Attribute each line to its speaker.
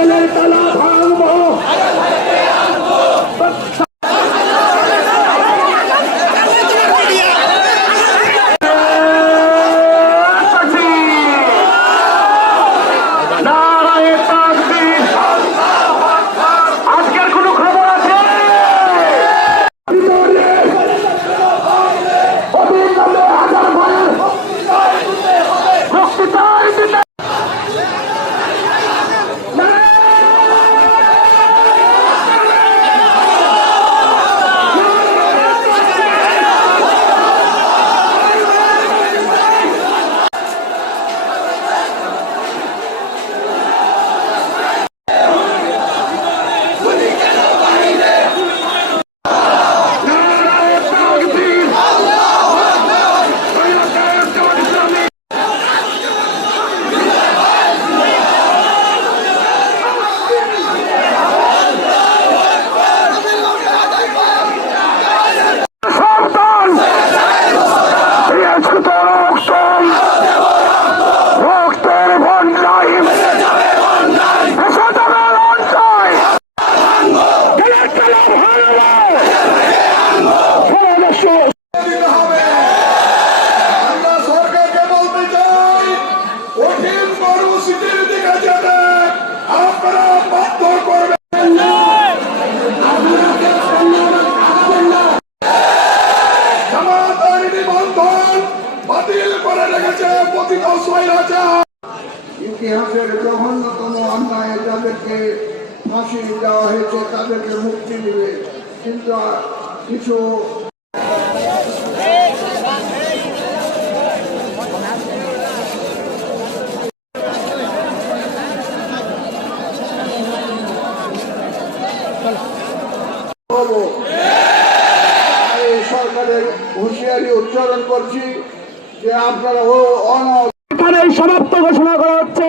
Speaker 1: que le. কর্মসূচির দিকে যেতে আপনারা বাতিল করে রেখেছে পতিত স্বৈরাচার
Speaker 2: ইতিহাসের জঘন্যতম অন্যায় যাদেরকে ফাঁসি দেওয়া হয়েছে, তাদেরকে মুক্তি কিন্তু কিছু সরকারের হুঁশিয়ারি উচ্চারণ করছি যে আপনারা ও অন
Speaker 3: সমাপ্ত ঘোষণা করা হচ্ছে।